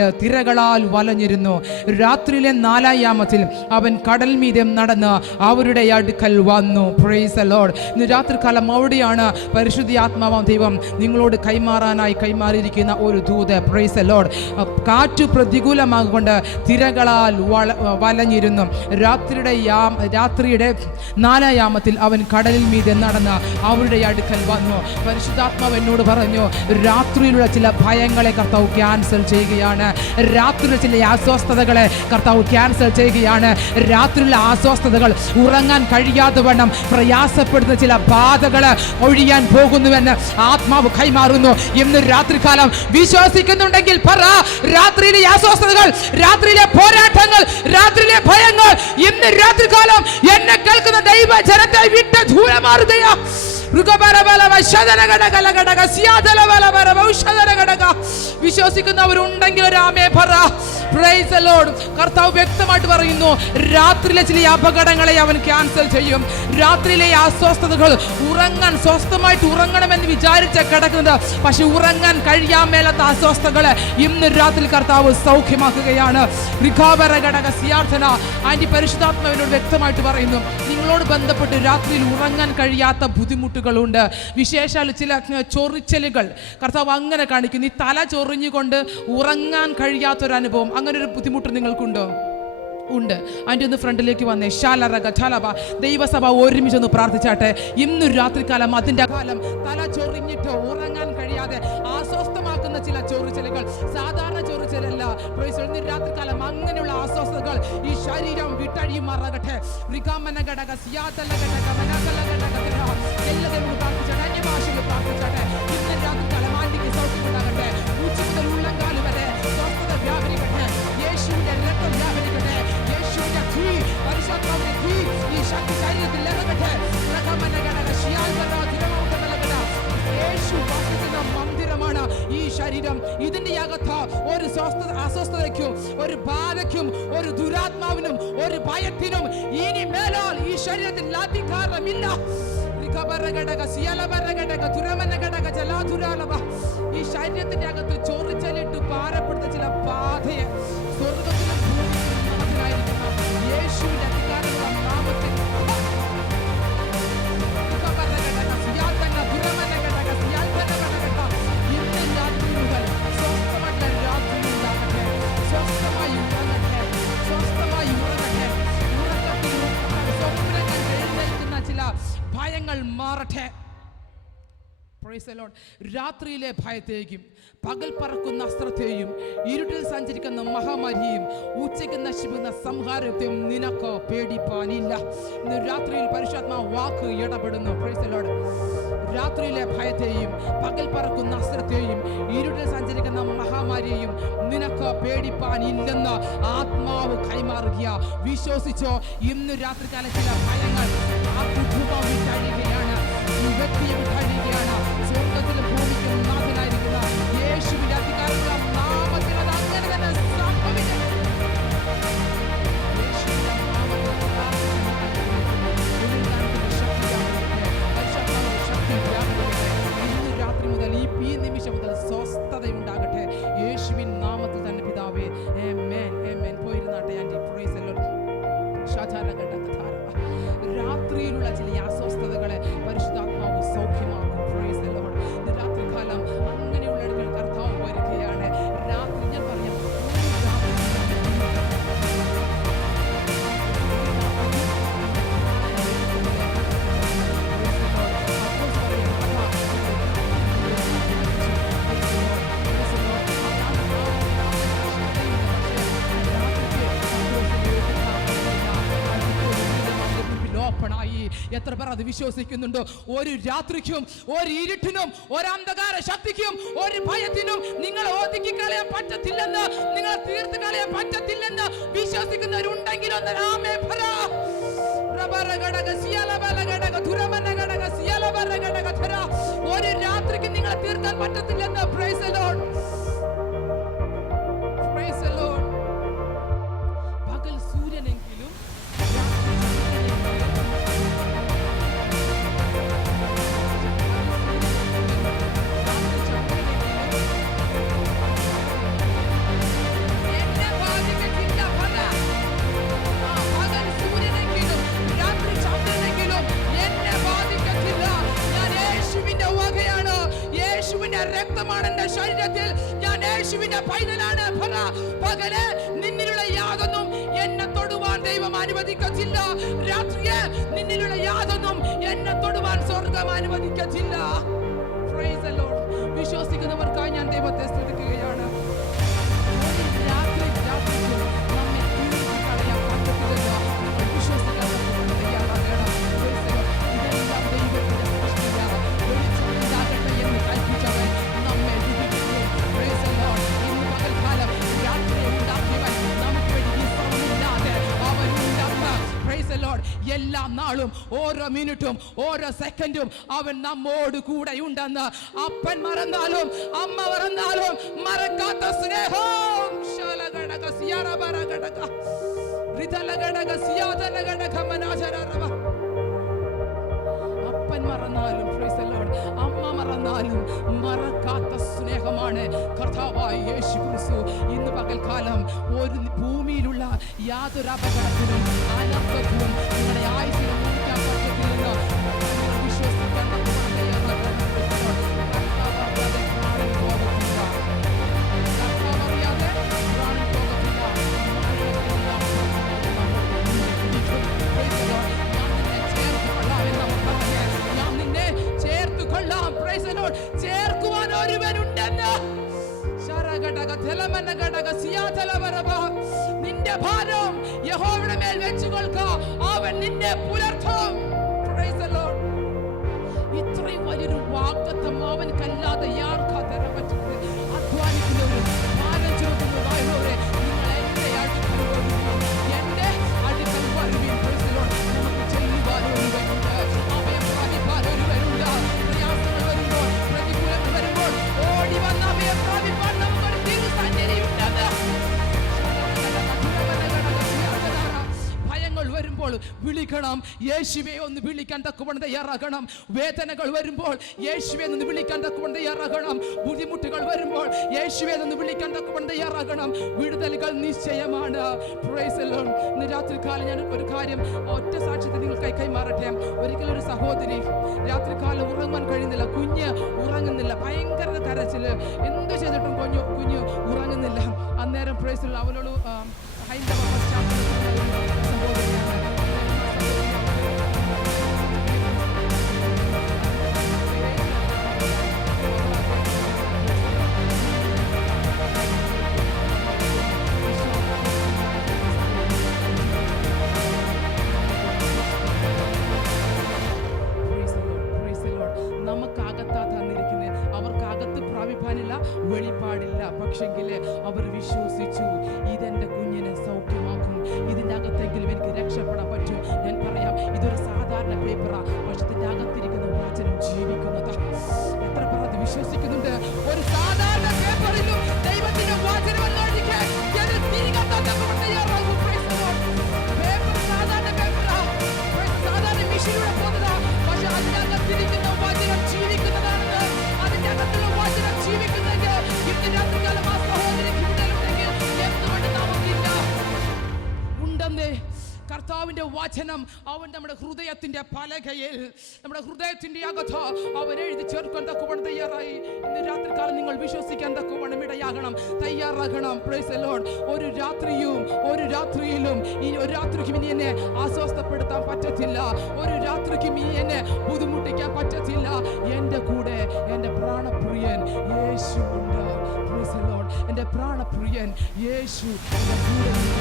കൊണ്ട് തിരകളാൽ വലഞ്ഞിരുന്നു. രാത്രിയിലെ 4-ാം യാമത്തിൽ അവൻ കടൽ മീതെ നടന്ന് അവരുടെ അടുക്കൽ വന്നു. Price the lord. ഇന്ന് രാത്രികാലം അവിടെയാണ് പരിശുദ്ധ ആത്മാവാം ദൈവം നിങ്ങളോട് കൈമാറിയിരിക്കുന്ന ഒരു ദൂത്. Price the Lord. കാറ്റ് പ്രതികൂലമാകൊണ്ട് തിരകളാൽ വലഞ്ഞിരുന്നു. രാത്രിയുടെ 4-ാം യാമത്തിൽ അവൻ കടലിൽ മീതെ നടന്ന് അവരുടെ അടുക്കൽ വന്നു. പരിശുദ്ധാത്മാവ് എന്നോട് പറഞ്ഞു, രാത്രിയിലുള്ള ചില ഭയങ്ങളെ കർത്താവ് ക്യാൻസൽ ചെയ്യുകയാണ്. രാത്രിയിലെ ചില അസ്വസ്ഥതകളെ കർത്താവ് ക്യാൻസൽ ചെയ്യുകയാണ്. രാത്രിയിലെ അസ്വസ്ഥതകൾ, ഉറങ്ങാൻ കഴിയാതെ വണ്ണം പ്രയാസപ്പെടുന്ന ചില ബാധകൾ ഒഴിയാൻ പോകുന്നുവെന്ന് ആത്മാവ് കൈമാറുന്നു. ഇന്ന് രാത്രികാലം വിശ്വസിക്കുന്നുണ്ടെങ്കിൽ പറ, രാത്രിയിലെ അസ്വസ്ഥതകൾ, രാത്രിയിലെ പോരാട്ടങ്ങൾ, രാത്രിയിലെ ഭയങ്ങൾ ഇന്ന് രാത്രികാലം എന്നെ കേൾക്കുന്ന ദൈവ ജനത്തെ വിട്ട് ദൂരെ മാറുകയാ. വിശ്വസിക്കുന്നവരുണ്ടെങ്കിൽ ഒരു ആമേ പറ. Price the Lord. കർത്താവ് വ്യക്തമായിട്ട് പറയുന്നു, രാത്രിയിലെ ചില അപകടങ്ങളെ അവൻ ക്യാൻസൽ ചെയ്യും. രാത്രിയിലെ അസ്വസ്ഥതകൾ, ഉറങ്ങാൻ സ്വസ്ഥമായിട്ട് ഉറങ്ങണമെന്ന് വിചാരിച്ച് കിടക്കുന്നത് പക്ഷെ ഉറങ്ങാൻ കഴിയാൻ മേലാത്ത അസ്വസ്ഥതകളെ ഇന്ന് രാത്രി കർത്താവ് സൗഖ്യമാക്കുകയാണ്. ആൻറ്റി പരിശുദ്ധാത്മാവിനോട് വ്യക്തമായിട്ട് പറയുന്നു, നിങ്ങളോട് ബന്ധപ്പെട്ട് രാത്രിയിൽ ഉറങ്ങാൻ കഴിയാത്ത ബുദ്ധിമുട്ടുകളുണ്ട്. വിശേഷാൽ ചില ചൊറിച്ചലുകൾ കർത്താവ് അങ്ങനെ കാണിക്കുന്നു. ഈ തല ചൊറിഞ്ഞുകൊണ്ട് ഉറങ്ങാൻ കഴിയാത്തൊരനുഭവം, അങ്ങനെ ഒരു ബുദ്ധിമുട്ട് നിങ്ങൾക്കുണ്ടോ? ഉണ്ട്. അതിൻ്റെ ഒന്ന് ഫ്രണ്ടിലേക്ക് വന്നേ. ദൈവസഭ ഒരുമിച്ചൊന്ന് പ്രാർത്ഥിച്ചാട്ടെ. ഇന്ന് രാത്രികാലം അതിൻ്റെ കാലം തല ചൊറിഞ്ഞിട്ടോ ഉറങ്ങാൻ കഴിയാതെ അസ്വസ്ഥമാക്കുന്ന ചില ചൊറിച്ചലുകൾ, സാധാരണ ചൊറിച്ചലല്ല. ഇന്ന് രാത്രികാലം അങ്ങനെയുള്ള അസ്വസ്ഥതകൾ ഈ ശരീരം വിട്ടഴിയുമാറാകട്ടെ. എല്ലാവരും പ്രാർത്ഥിച്ചാട്ടെ, അന്യഭാഷയിൽ പ്രാർത്ഥിച്ചാട്ടെ. ഇന്ന് രാത്രികാലം ആണ്ടിക്ക് സൗഖ്യമുണ്ടാകട്ടെ. ഉച്ച മുതൽ ഉള്ളങ്കാല് വരെ സ്വസ്ഥത വ്യാപരിക്കട്ടെ. യേശുവിന്റെ രക്തം വ്യാപരിക്കട്ടെ. യേശുവിന്റെ തീ, പരിശുദ്ധാത്മാവിന്റെ തീ ഈ ശക്തി ശരീരത്തിൽ ഇറങ്ങട്ടെ. യേശു വസിക്കുന്ന മന്ദിരമാണ് ഈ ശരീരം. ഇതിന്റെ അകത്ത് ഒരു അസ്വസ്ഥതയ്ക്കും ഒരു ബാധയ്ക്കും ഒരു ദുരാത്മാവിനും ഒരു ഭയത്തിനും ഇനി മേലാൽ ഈ ശരീരത്തിൽ അധികാരമില്ല. ഈ ശരീരത്തിന്റെ അകത്ത് ചൊറിച്ചലിട്ട് ഭാരപ്പെടുന്ന ചില ബാധയെ സ്വർഗത്തിലും ഭൂമിയിലും യേശുവിന്റെ അധികാരമുള്ള നാമത്തിൽ ഇന്ന് രാത്രി മുതൽ സ്വസ്ഥമായിട്ട് രാത്രി ഉണ്ടാകട്ടെ. സ്വസ്ഥമായി ഉറങ്ങട്ടെ. സ്വസ്ഥമായി ഉറങ്ങട്ടെ. ഉറക്കത്തിൽ സ്വപ്നങ്ങൾ എഴുന്നേൽക്കുന്ന ചില ഭയങ്ങൾ മാറട്ടെ. രാത്രിയിലെ ഭയത്തെയും പകൽ പറക്കുന്ന അസ്ത്രത്തെയും ഇരുട്ടിൽ സഞ്ചരിക്കുന്ന മഹാമാരിയെയും ഉച്ചയ്ക്ക് നശിക്കുന്ന സംഹാരത്തെയും നിനക്ക് പേടിപ്പാനില്ല. ഇന്ന് രാത്രിയിൽ പരിശുദ്ധാത്മാവ് വാക്ക് ഇടപെടുന്നു. രാത്രിയിലെ ഭയത്തെയും പകൽ പറക്കുന്ന അസ്ത്രത്തെയും ഇരുട്ടിൽ സഞ്ചരിക്കുന്ന മഹാമാരിയെയും നിനക്ക് പേടിപ്പാനില്ലെന്ന് ആത്മാവ് കൈമാറുക. വിശ്വസിച്ചോ? ഇന്ന് രാത്രികാലം ചില ഭയങ്ങൾ ആ കുടുംബം വിട്ടഴിയുകയാണ്, ഈ വ്യക്തിയെ വിട്ടഴിയുകയാണ്. സ്വർഗത്തിലും ഭൂമിക്കും നാഥനായിരിക്കുന്ന യേശുവിന്റെ അധികാരമുള്ള നാമത്തിൽ അത് അങ്ങനെ തന്നെ സംഭവിക്കും. ഇന്ന് രാത്രി മുതൽ ഈ നിമിഷം മുതൽ സ്വസ്ഥതയുണ്ടാകട്ടെ. യേശുവിൻ നാമത്തിൽ തന്നെ പിതാവേ. ആമേൻ, ആമേൻ. പോയിരുന്നാട്ടെ ആന്റി. Praise the lord. രാത്രിയിലുള്ള ചില അസ്വസ്ഥതകളെ പരിശുദ്ധാത്മാവ് സൗഖ്യമാക്കും. Praise the lord. രാത്രികാലം അങ്ങനെയുള്ള ഇടങ്ങൾ കർത്താവ് വരികയാണ്. രാത്രി ഞാൻ പറയാം, എത്ര പേർ അത് വിശ്വസിക്കുന്നുണ്ടോ? ഒരു രാത്രിക്കും ഒരു ഇരുട്ടിനും ഒരു അന്ധകാര ശക്തിക്കും ഒരു ഭയത്തിനും നിങ്ങളെ ഒതുക്കി കളയാൻ പറ്റത്തില്ലെന്ന്, നിങ്ങളെ തീർത്ത് കളയാൻ പറ്റത്തില്ലെന്ന് വിശ്വസിക്കുന്നവരുണ്ടെങ്കിൽ ഒന്ന് ആമേൻ പറ. ഒരു രാത്രിക്ക് നിങ്ങളെ തീർക്കാൻ പറ്റത്തില്ലെന്ന്. Praise the lord. Praise the lord. പകൽ സൂര്യനെങ്കിലും യേശുവിന്റെ പൈതലാണ്. പകല് നിന്നിലുള്ള യാതൊന്നും എന്നെ തൊടുവാൻ ദൈവം അനുവദിക്കത്തില്ല. രാത്രിയെ നിന്നിലുള്ള യാതൊന്നും എന്നെ തൊടുവാൻ സ്വർഗം അനുവദിക്കത്തില്ല. Praise the lord. വിശ്വസിക്കുന്നവർക്കായി ഞാൻ ദൈവത്തെ സ്തുതിക്കുകയാണ്. എല്ലാ നാളും ഓരോ മിനിറ്റും ഓരോ സെക്കൻഡും അവൻ നമ്മോട് കൂടെ ഉണ്ടെന്ന്. അപ്പൻ മറന്നാലും അമ്മ മറന്നാലും മറക്കാത്ത സ്നേഹം. അപ്പൻ മറന്നാലും അമ്മ മറന്നാലും മറക്കാത്ത സ്നേഹമാണ് കർത്താവായ യേശു ക്രിസ്തു. ഇന്ന് പകൽക്കാലം ഒരു ഭൂമിയിലുള്ള യാതൊരു അപകടത്തിലും അനർത്ഥത്തിലും നിങ്ങളുടെ ആയുസ്സിനെ മുറിക്കാൻ പറ്റത്തില്ലെന്ന് വിശ്വസിക്കാൻ ഞാൻ നിന്നെ ചേർത്ത് കൊള്ളാം. ചേർക്കുവാൻ ഒരുവനുണ്ടെന്ന്. നിന്റെ ഭാരം യഹോവയുടെ മേൽ വെച്ചുകൊള്ളുക, അവൻ നിന്നെ പുലർത്തും. ഇത്രയും വലിയൊരു വാഗ്ദത്തം അവൻക്കല്ലാതെ ആർക്കാ തരാൻ പറ്റുന്നത്? അധ്വാനിക്കുന്നവരും ഭാരം ചുമക്കുന്നവരായവരെ നിങ്ങൾ എന്റെ അടുക്കൽ വരുവീൻ, എന്റെ അടുക്കൽ വരുവീൻ. നമുക്ക് ചെല്ലുവാൻ ഒരുവനുണ്ട്, അഭയം പ്രാപിപ്പാൻ ഒരുവനുണ്ട്. പ്രയാസങ്ങൾ വരുമ്പോൾ, പ്രതികൂലങ്ങൾ വരുമ്പോൾ ഓടി വന്ന അഭയം പ്രാപിപ്പാൻ നമുക്കൊരു തിരുസന്നിധിയുണ്ടെന്ന്. ഭയങ്ങൾ വരുമ്പോൾ വിളിക്കണം, യേശുവെ ഒന്ന് വിളിക്കാൻ തക്കവണ്ണം തയ്യാറാകണം. വേദനകൾ വരുമ്പോൾ യേശുവെ ഒന്ന് വിളിക്കാൻ തക്കവണ്ണം തയ്യാറാകണം. ബുദ്ധിമുട്ടുകൾ വരുമ്പോൾ യേശുവെ ഒന്ന് വിളിക്കാൻ തക്കവണ്ണം തയ്യാറാകണം. വിടുതലുകൾ നിശ്ചയമാണ്. Praise the lord. ഇന്ന് രാത്രികാലം ഞാൻ ഒരു കാര്യം ഒറ്റ സാക്ഷ്യത്തെ നിങ്ങൾക്കായി കൈമാറട്ടെ. ഒരിക്കലും ഒരു സഹോദരി രാത്രികാലം ഉറങ്ങാൻ കഴിയുന്നില്ല, കുഞ്ഞ് ഉറങ്ങുന്നില്ല, ഭയങ്കര കരച്ചില്, എന്ത് ചെയ്തിട്ടും കുഞ്ഞ് ഉറങ്ങുന്നില്ല. അന്നേരം പ്രൈസ് ദി ലോർഡ് അവളോട് ഹൈന്ദവ പശ്ചാത്തലത്തിലുള്ള സഹോദരിയാണ്. നമുക്കകത്താ തന്നിരിക്കുന്നത്, അവർക്കകത്ത് പ്രാപിപ്പാനില്ല, വെളിപ്പാടില്ല. പക്ഷെങ്കിൽ അവർ വിശ്വസിച്ചു, ഇതെന്റെ കുഞ്ഞിനെ സൗഖ്യമാക്കും, ഇതിൻ്റെ അകത്തെങ്കിലും എനിക്ക് രക്ഷപ്പെടാൻ പറ്റും. ഞാൻ പറയാം, ഇതൊരു സാധാരണ പേപ്പറാ, പക്ഷെ ഇതിൻ്റെ അകത്തിരിക്കുന്ന വചനം ജീവിക്കുന്നത്. എത്ര പേർ അത് വിശ്വസിക്കുന്നുണ്ട്? ഒരു സാധാരണ പേപ്പറിലും ദൈവത്തിന്റെ വചനം പേപ്പർ സാധാരണ പേപ്പറാ, സാധാരണ മെഷീനിലൂടെ പോകുന്നതാ, പക്ഷെ അതിനകത്തിരിക്കുന്ന വചനം ജീവിക്കുന്നതാണെന്ന്. അതിന്റെ അകത്തുള്ള വചനം ജീവിക്കുന്നെങ്കിൽ ഇന്ന് രാത്രികാലം ആ സഹോദരിക്ക് വിടുതലുണ്ടെങ്കിൽ എന്തുകൊണ്ട് നമുക്കില്ല? ഉണ്ടെന്നേ. കർത്താവിന്റെ വചനം അവൻ നമ്മുടെ ഹൃദയത്തിന്റെ പലകയിൽ, നമ്മുടെ ഹൃദയത്തിന്റെ അകത്ത് അവൻ എഴുതി ചേർക്കാൻ തക്കവണ്ണം തയ്യാറായി. ഇന്ന് രാത്രികാലം നിങ്ങൾ വിശ്വസിക്കാൻ തക്കവണ്ണം ഇടയാകണം, തയ്യാറാകണം. Price the Lord. ഒരു രാത്രിയിലും ഈ ഒരു രാത്രിക്കും ഇനി എന്നെ അസ്വസ്ഥപ്പെടുത്താൻ പറ്റത്തില്ല, ഒരു രാത്രിക്കും ഇനി എന്നെ ബുദ്ധിമുട്ടിക്കാൻ പറ്റത്തില്ല. എന്റെ കൂടെ എന്റെ പ്രാണപ്രിയൻ യേശു ഉണ്ട്. Price the Lord. എന്റെ പ്രാണപ്രിയൻ യേശു എന്റെ കൂടെ ഉണ്ട്.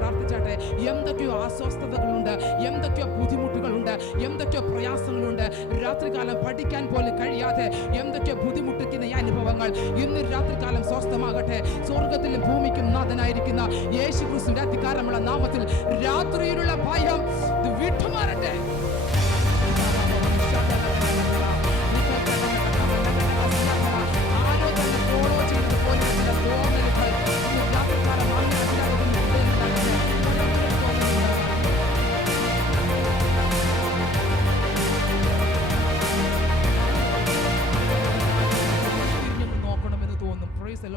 പ്രാർത്ഥിച്ചാട്ടെ. എന്തൊക്കെയോ അസ്വസ്ഥതകളുണ്ട്, എന്തൊക്കെയോ ബുദ്ധിമുട്ടുകളുണ്ട്, എന്തൊക്കെയോ പ്രയാസങ്ങളുണ്ട്. രാത്രികാലം പഠിക്കാൻ പോലും കഴിയാതെ എന്തൊക്കെയോ ബുദ്ധിമുട്ടിക്കുന്ന ഈ അനുഭവങ്ങൾ ഇന്ന് രാത്രികാലം സ്വസ്ഥമാകട്ടെ. സ്വർഗത്തിലും ഭൂമിക്കും നാഥനായിരിക്കുന്ന യേശു ക്രിസ്തുവിന്റെ അധികാരമുള്ള നാമത്തിൽ രാത്രിയിലുള്ള ഭയം വിട്ടുമാറട്ടെ. ആരോ തന്നെ ഫോളോ ചെയ്തത് പോലെ തോന്നലുകൾ രാത്രികാലം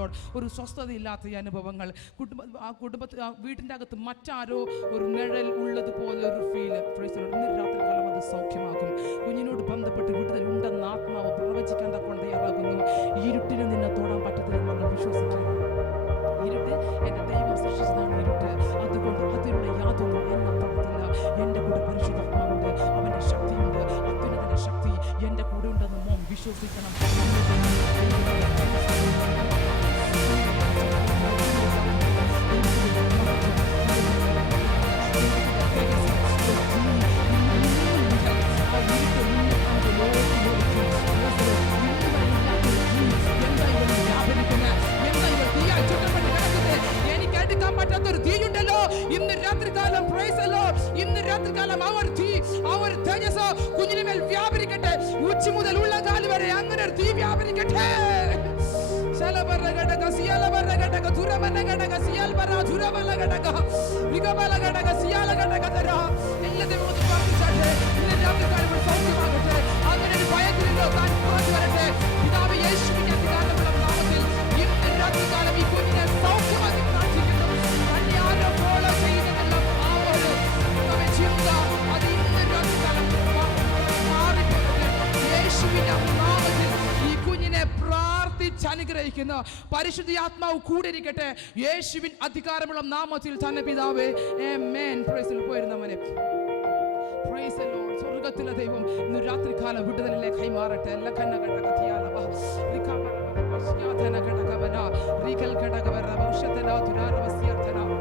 ലോഡ്, ഒരു സ്വസ്ഥതയില്ലാത്ത ഈ അനുഭവങ്ങൾ, വീട്ടിൻ്റെ അകത്ത് മറ്റാരോ ഒരു നിഴൽ ഉള്ളതുപോലെ ഒരു ഫീല്. Price the lord. ഇന്ന് രാത്രികാലം അത് സൗഖ്യമാകും. കുഞ്ഞിനോട് ബന്ധപ്പെട്ട് വിടുതൽ ഉണ്ടെന്ന് ആത്മാവ് പ്രവചിക്കാൻ തക്കൊണ്ട് തയ്യാറാകുന്നു. ഇരുട്ടിന് നിന്നെ തൊടാൻ പറ്റത്തില്ലെന്ന് നമ്മൾ വിശ്വസിക്കണം. ഇരുട്ട് എൻ്റെ ദൈവം സൃഷ്ടിച്ചതാണ് ഇരുട്ട്, അതുകൊണ്ട് അതിലുള്ള യാതൊന്നും എന്നെ തൊടത്തില്ല. എൻ്റെ കൂടെ പരിശുദ്ധാത്മാവുണ്ട്, അവൻ്റെ ശക്തിയുണ്ട്, അത്യുന്നതൻ്റെ ശക്തി എൻ്റെ കൂടെ ഉണ്ടെന്ന് മോൻ വിശ്വസിക്കണം. എനിക്കെടുക്കാൻ പറ്റാത്തൊരു തീയുണ്ടല്ലോ ഇന്ന് രാത്രികാലം. Price the lord. ഇന്ന് രാത്രികാലം അവർ തീ, അവർ തേജസ് കുഞ്ഞിന് മേൽ വ്യാപരിക്കട്ടെ. ഉച്ച മുതൽ ഉള്ള കാല് വരെ അങ്ങനെ ഒരു തീ വ്യാപരിക്കട്ടെ. അങ്ങനെ ഒരു ഭയത്തിലോ താൻ പുറത്തു വരട്ടെ. പിതാവ് യേശുവിന്റെ അധികാരമുള്ള നാമത്തിൽ ഇന്ന് രാത്രികാലം ഈ കുഞ്ഞിനെ സൗഖ്യമാക്കി പ്രാർത്ഥിക്കുന്നു. തന്നെ ആരോ ഫോളോ ചെയ്യുന്നതല്ല ആ ഒരു ചിന്ത അത് ഇന്ന് രാത്രികാലം മാറിപ്പോകട്ടെ. യേശുവിന്റെ നാമത്തിൽ ഈ കുഞ്ഞിനെ പ്രാർത്ഥിച്ചനുഗ്രഹിക്കുന്നു. പരിശുദ്ധ ആത്മാവ് കൂടിയിരിക്കട്ടെ യേശുവിൻ അധികാരമുള്ള നാമത്തിൽ തന്നെ പിതാവേ. ആമേൻ. Praise the lord. പോയിരുന്നവനെ പ്രൈസ് ദി ലോർഡ്. സ്വർഗ്ഗത്തിലെ ദൈവം ഇന്ന് രാത്രികാലം വിടുതലിലേക്ക് കൈമാറട്ടെ.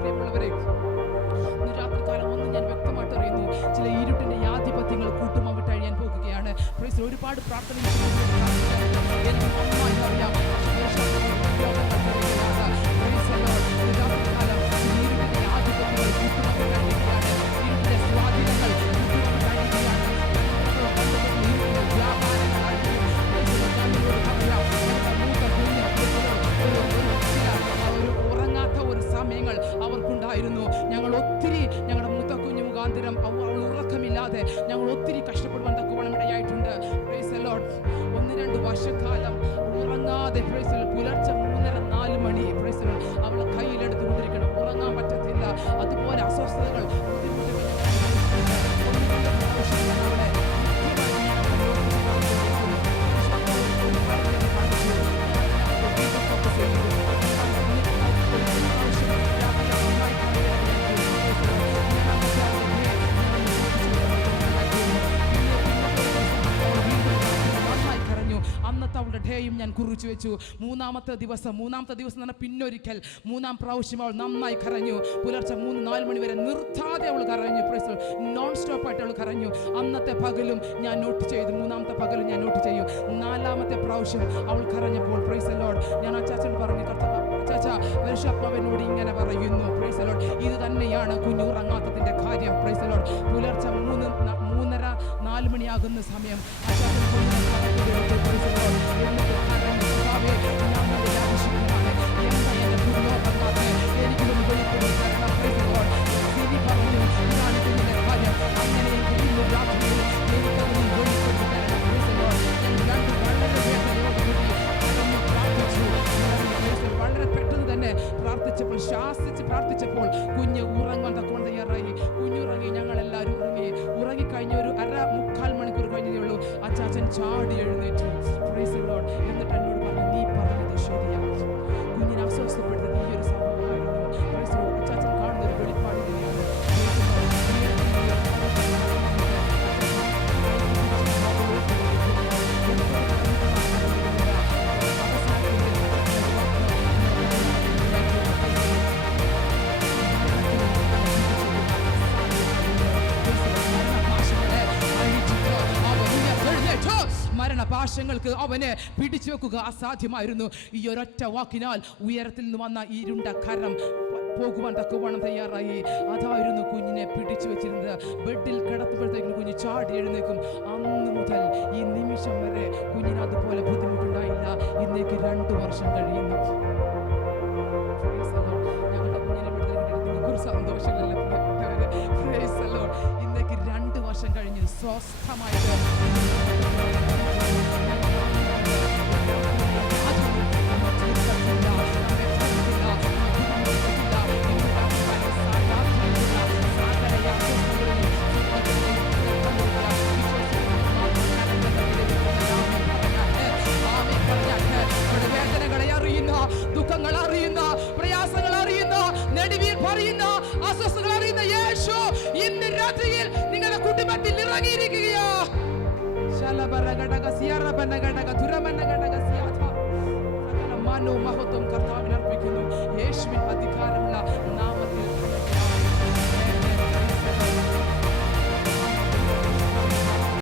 പ്രിയമുള്ളവരെ, ഇന്ന് രാത്രികാലം ഒന്ന് ഞാൻ വ്യക്തമായിട്ട് അറിയുന്നു, ചില ഇരുട്ടിന്റെ യാധിപത്യങ്ങൾ കൂട്ടുമാവിട്ട് അഴിയാൻ പോകുകയാണ്. പ്രൈസ് ഒരുപാട് പ്രാർത്ഥന എനിക്ക് നന്നായി അറിയാം. ഉറങ്ങാത്ത ഒരു സമയങ്ങൾ അവർക്കുണ്ടായിരുന്നു. ഞങ്ങൾ ഒത്തിരി ഞങ്ങളുടെ മൂത്ത കുഞ്ഞു മുഖാന്തരം അവൾ ഉറക്കമില്ലാതെ ഞങ്ങൾ ഒത്തിരി കഷ്ടപ്പെടുവാൻ തക്കവണ്ണം ഇടയായിട്ടുണ്ട്. Price the Lord. 1-2 വർഷക്കാലം ഉറങ്ങാതെ പ്രൈസ് ദി ലോർഡ് പുലർച്ചെ 3:30-4 മണി പ്രൈസ് ദി ലോർഡ് അവളെ കയ്യിലെടുത്ത് കൊണ്ടിരിക്കണം. ഉറങ്ങാൻ പറ്റത്തില്ല. അതുപോലെ അസ്വസ്ഥതകൾ അന്നത്തെ അവളുടെ ഡേയും ഞാൻ കുറിച്ചു വെച്ചു. മൂന്നാമത്തെ ദിവസം എന്ന് പറഞ്ഞാൽ പിന്നൊരിക്കൽ 3-ാം പ്രാവശ്യം അവൾ നന്നായി കരഞ്ഞു. പുലർച്ചെ 3-4 മണി വരെ നിർത്താതെ അവൾ കരഞ്ഞു. നോൺ സ്റ്റോപ്പായിട്ട് അവൾ കരഞ്ഞു. അന്നത്തെ പകലും ഞാൻ നോട്ട് ചെയ്തു, 3-ാമത്തെ പകലും ഞാൻ നോട്ട് ചെയ്യും. 4-ാമത്തെ പ്രാവശ്യം അവൾ കരഞ്ഞപ്പോൾ പ്രൈസ് ദി ലോർഡ് ഞാൻ അച്ചാച്ചൻ പറഞ്ഞു, അച്ചാച്ച പരിശുദ്ധാത്മാവിനോട് ഇങ്ങനെ പറയുന്നു പ്രൈസ് ദി ലോർഡ്, ഇത് തന്നെയാണ് കുഞ്ഞുറങ്ങാത്തതിന്റെ കാര്യം. Price the Lord. പുലർച്ചെ 3-4 മണിയാകുന്ന സമയം വളരെ പെട്ടെന്ന് തന്നെ പ്രാർത്ഥിച്ചപ്പോൾ കുഞ്ഞ് ഉറങ്ങാൻ തക്കവണ്ണം തയ്യാറായി. കുഞ്ഞുറങ്ങി. ഞങ്ങളെല്ലാവരും ഉറങ്ങിക്കഴിഞ്ഞ ഒരു 3/4 മണിക്കൂർ കഴിഞ്ഞതേ ഉള്ളൂ. അച്ചാച്ചൻ ചാടി എഴുന്നേറ്റു. Price the Lord. എന്നിട്ട് എന്നോട് പറഞ്ഞു, നീ പറഞ്ഞത് ശരിയാണ്. കുഞ്ഞിനെ അസ്വസ്ഥപ്പെടുന്നത് ഈ ഒരു സംഭവമായിരുന്നു. Price the Lord. അച്ചാച്ചൻ കാണുന്ന ഒരു വെളിപ്പാട് തന്നെയാണ്. മരണപാശങ്ങൾക്ക് അവനെ പിടിച്ചു വെക്കുക അസാധ്യമായിരുന്നു. ഈ ഒരൊറ്റ വാക്കിനാൽ ഉയരത്തിൽ നിന്ന് വന്ന ഇരുണ്ട കരം പോകുവാൻ തക്കവണ്ണം തയ്യാറായി. അതായിരുന്നു കുഞ്ഞിനെ പിടിച്ചു വെച്ചിരുന്നത്. ബെഡിൽ കിടത്തുമ്പോഴത്തേക്കും കുഞ്ഞ് ചാടി എഴുന്നേക്കും. അന്ന് മുതൽ ഈ നിമിഷം വരെ കുഞ്ഞിന് അതുപോലെ ബുദ്ധിമുട്ടുണ്ടായില്ല. ഇന്നേക്ക് 2 വർഷം കഴിയുന്നു. ഞങ്ങളുടെ കുഞ്ഞിനെ വിടുതൽ സന്തോഷമില്ലല്ലോ. ഇന്നേക്ക് 2 വർഷം കഴിഞ്ഞ് സ്വസ്ഥമായിട്ട് രോഗങ്ങൾ അറിയുന്ന, പ്രയാസങ്ങൾ അറിയുന്ന, നെടുവീർ പറയുന്ന, അസ്വസ്ഥകൾ അറിയുന്ന യേശു ഇന്ന് രാത്രിയിൽ നിങ്ങളുടെ കുടുംബത്തിൽ ഇറങ്ങിയിരിക്കുകയാ. മഹത്വം കർത്താവിന് അർപ്പിക്കുന്നു. യേശുവിൻ അധികാരമുള്ള നാമത്തിൽ